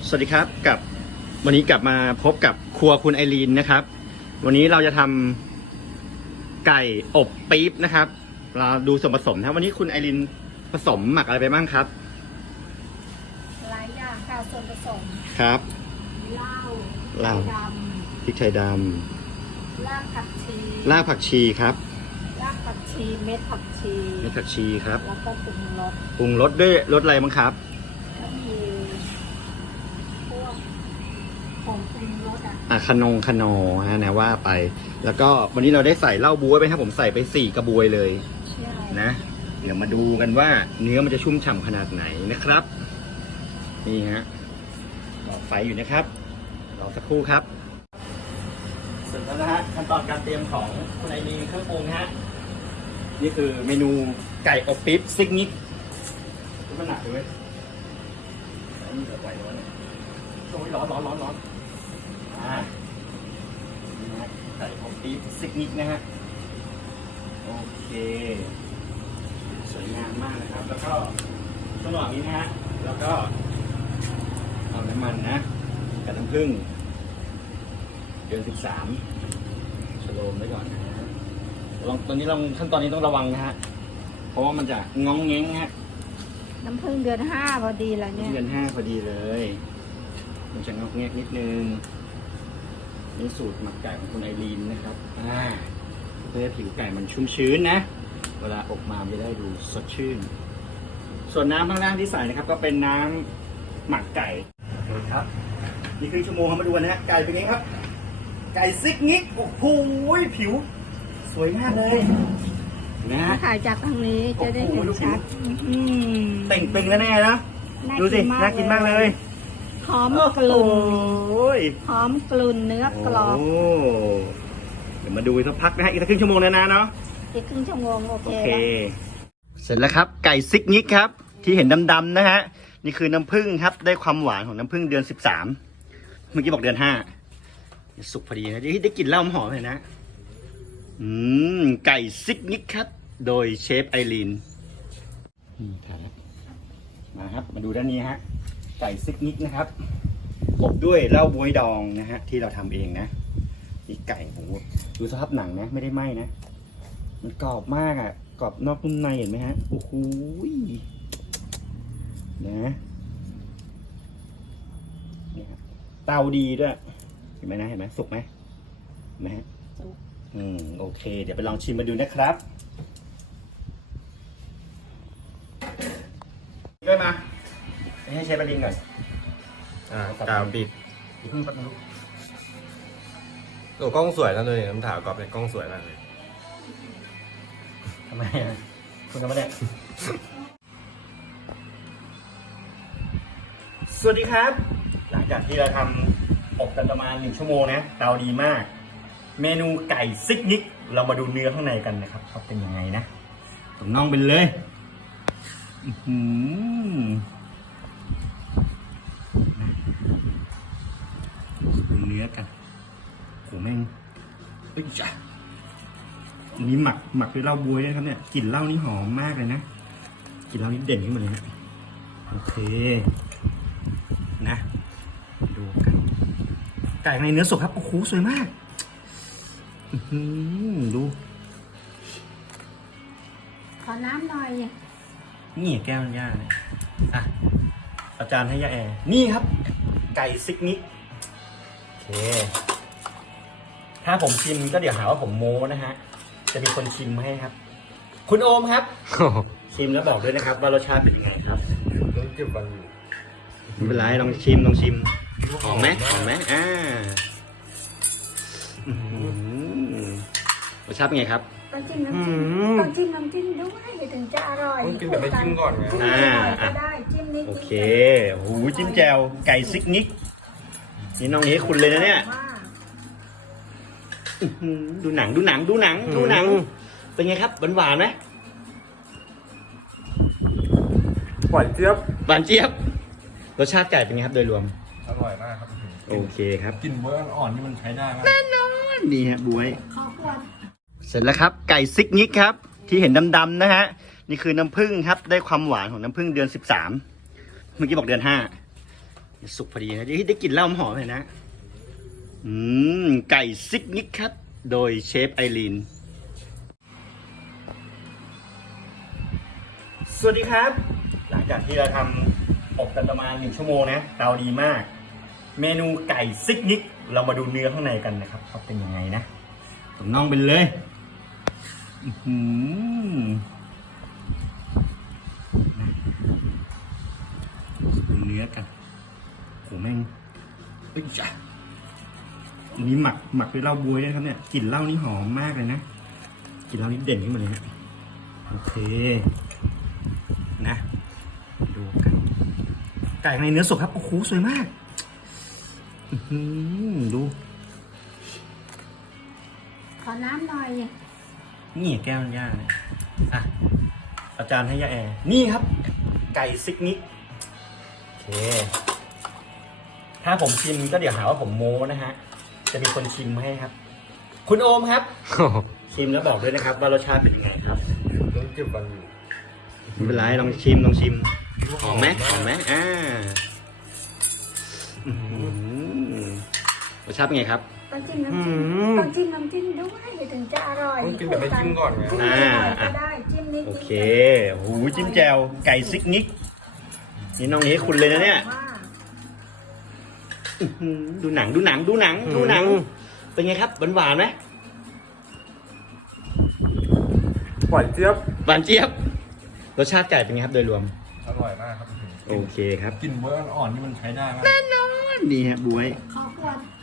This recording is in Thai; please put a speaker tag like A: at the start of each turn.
A: สวัสดีครับวันนี้กลับมาพบกับครัวคุณไอรีนนะครับวันนี้เราจะทำไก่อบปี๊บนะครับเราดูส่วนผสมนะวันนี้คุณไอรีนผสมหมักอะไรไปบ้างครับ
B: หลายอย่างค่ะส่วนผสม
A: ครับ
B: เหล้าด
A: พริกไทยด
B: ำรากผักชี
A: ำรากผักชีครับ
B: รากผักชีเม็ดผักชี
A: เม็ดผักชีครับ
B: แล้วก็ปรุงรส
A: ด้วยรสอะไรบ้างครับ
B: ก็มีพวกของปรุงรส
A: ขนอนะว่าไปแล้วก็วันนี้เราได้ใส่เหล้าบ๊วยไปครับผมใส่ไป4 กระบวยเลยนะเดี๋ยวมาดูกันว่าเนื้อมันจะชุ่มฉ่ำขนาดไหนนะครับนี่ฮะต่อไฟอยู่นะครับรอสักครู่ครับเสร็จแล้วนะฮะขั้นตอนการเตรียมของคุณไอรีนเครื่องปรุงนะฮะนี่คือเมนูไก่อบปิ๊บซิกนิกมันหนักเลยนี่เดี๋ยวไว้แล้วเนี่ยโอ้ยร้อนนี่นะไก่อบปิ๊บซิกนิกนะฮะโอเคสวยงามมากนะครับแล้วก็ระหว่างนี้นะฮะแล้วก็เอาน้ำมันนะกับน้ำผึ้งเดือน13ชโลมไว้ก่อนนะตอนนี้ขั้นตอนนี้ต้องระวังนะฮะเพราะว่ามันจะง้องแง้งฮะ
B: น้ำผึ้งเดือน5พอดีแล้วเนี่ย
A: เดือน5พอดีเลยมันจะงอกแงกนิดนึงนี่สูตรหมักไก่ของคุณไอรีนนะครับเพื่อผิวไก่มันชุ่มชื้นนะเวลาอบมาจะได้ดูสดชื่นส่วนน้ำข้างล่างที่ใส่นะครับก็เป็นน้ำหมักไก่ครับนี่ครึ่งชั่วโมงมาดูนะฮะไก่เป็นไงครับไก่ซิกนิกโอ้โหผิวสวยมากเลยนะ
B: ถ่ายจากทางนี้จะได้เห็นชัด
A: เต่งตึงแน่ๆนะดูสิน่ากินมากเลย
B: หอมกลุ่นหอมกลุ่นเนื้อกรอบ
A: เดี๋ยวมาดูอีกสักพักนะฮะอีกสักครึ่งชั่วโมงนะเนาะ
B: อีกครึ่งชั่วโมงโอเค
A: เสร็จแล้วครับไก่ซิกนิกครับที่เห็นดำๆนะฮะนี่คือน้ำผึ้งครับได้ความหวานของน้ำผึ้งเดือน13เมื่อกี้บอกเดือน5สุกพอดีนะได้กลิ่นเหล้าหอมเลยนะไก่ซิกนิกครับโดยเชฟไอรีนมาครับมาดูด้านนี้ฮะไก่ซิกนิกนะครับอบด้วยเหล้าบ๊วยดองนะฮะที่เราทำเองนะนี่ไก่ผมดูสภาพหนังนะไม่ได้ไหม้นะมันกรอบมากอ่ะกรอบนอกนุ่มในเห็นไหมฮะโอ้โหนะนี่ครับเตาดีด้วยเห็นไหมนะเห็นไหมสุกไหมเห็นไหมฮะโอเคเดี๋ยวไปลองชิมมาดูนะครับด้วยมาให้เชฟไปลิงก่อน
C: กาวปิด
A: เพิ่งปัดมา
C: โอ้กล้องสวยนะเลยน้ำถาวกรอบเนี่ยกล้องสวยมากเลย
A: ทำไมคุณทำไมเนี่ยสวัสดีครับหลังจากที่เราทำอบกันประมาณ1 ชั่วโมงนะเตาดีมากเมนูไก่ซิกนิกเรามาดูเนื้อข้างในกันนะครับว่าเป็นยังไงนะตรงน่องเป็นเลยดูเนื้อกันโหแม่งเอ้ยจ้ะอันนี้หมักด้วยเหล้าบ๊วยนะครับเนี่ยกลิ่นเหล้านี่หอมมากเลยนะกลิ่นเหล้านี่เด่นขึ้นมาเลยนะโอเคนะดูกันไก่ในเนื้อสดครับโอ้โหสวยมากดู
B: ขอน้ำหน่อย
A: นี่แก้วมันย่าเลยอาจารย์ให้ย่าแอร์นี่ครับไก่ซิกนิกโอเคถ้าผมชิมก็เดี๋ยวหาว่าผมโม้นะฮะจะมีคนชิมให้ครับคุณโอมครับชิมแล้วบอกด้วยนะครับว่ารสชาติเป็นยังไงครับ
C: ต้องเก็บวันอยู่
A: ไม่เป็นไรลองชิมหอมไหมรสชาติเป็นไงครับ
B: ต้องจิ้มน้ำจิ้มด้วยถึงจะอร่อย
C: ต้องกินแบบไม่จิ้มก่อนไง
B: ก็ได้จิ้มนิด
A: โอเคโอ้โหจิ้มแจ่วไก่ซิกนิกนี่น้องนี้คุณเลยนะเนี่ยดูหนังเป็นไงครับหวานไหม
C: หวานเจี๊ยบ
A: รสชาติไก่เป็นไงครับโดยรวม
C: อร่อยมากครับ
A: โอเคครับ
C: กลิ่นบ๊วยอ่อนๆนี่มันใช้ได้มาก
A: แน่นอนนี่ฮะบ๊วยเสร็จแล้วครับไก่ซิกนิกครับที่เห็นดำๆนะฮะนี่คือน้ำผึ้งครับได้ความหวานของน้ำผึ้งเดือน13เมื่อกี้บอกเดือน5 สุกพอดีนะได้กลิ่นเหล้าหอมเลยนะ ไก่ซิกนิกครับ โดยเชฟไอรีน สวัสดีครับ หลังจากที่เราทำอบกันประมาณ1 ชั่วโมงนะเตาดีมาก เมนูไก่ซิกนิก เรามาดูเนื้อข้างในกันนะครับว่าเป็นยังไงนะตรงน่องเป็นเลยดูเนื้อกันโหแม่งเอ้ยจ้ะอันนี้หมักด้วยเหล้าบ๊วยนะครับเนี่ยกลิ่นเหล้านี่หอมมากเลยนะกลิ่นเหล้านี่เด่นขึ้นมาเลยนะโอเคนะดูกันไก่ในเนื้อสดครับโอ้โหสวยมากดู
B: ขอน้ำหน่อย
A: นี่แก้วย่าเนี่ยอ่ะอาจารย์ให้ย่าแอร์นี่ครับ ไก่ซิกนิกโอเคถ้าผมชิมก็เดี๋ยวหาว่าผมโม้นะฮะจะมีคนชิมให้ครับ คุณโอมครับ ชิมแล้วบอกด้วยนะครับว่ารสชาติเป็นยังไงครับ
C: ต้องเก็บวันอยู่
A: ไม่เป็นไรลองชิมหอมไหมรสชาติเป็นไงครับ
B: ต้องจิ้มน้ำจิ้มต้องจิ้มน้ำจิ้มด้วยถึงจะอร่อย
C: ต้องกินแบบไม่จิ้มก่อนไง
B: จิ้มนิดหน่อยก็ได้จิ้มนิด
A: โอเคหูจิ้มแจ่วไก่ซิกนิกนี่น้องนี้คุณเลยนะเนี่ยดูหนังเป็นไงครับหวานไหม
C: หวานเจี๊ยบ
A: หวานเจี๊ยบรสชาติไก่เป็นไงครับโดยรวม
C: อร่อยมากครับ
A: โอเคครับ
C: กลิ่นเบอร์อ่อนๆนี่มันใช้ได้มาก
A: นี่ฮะบวย
B: ขอขวด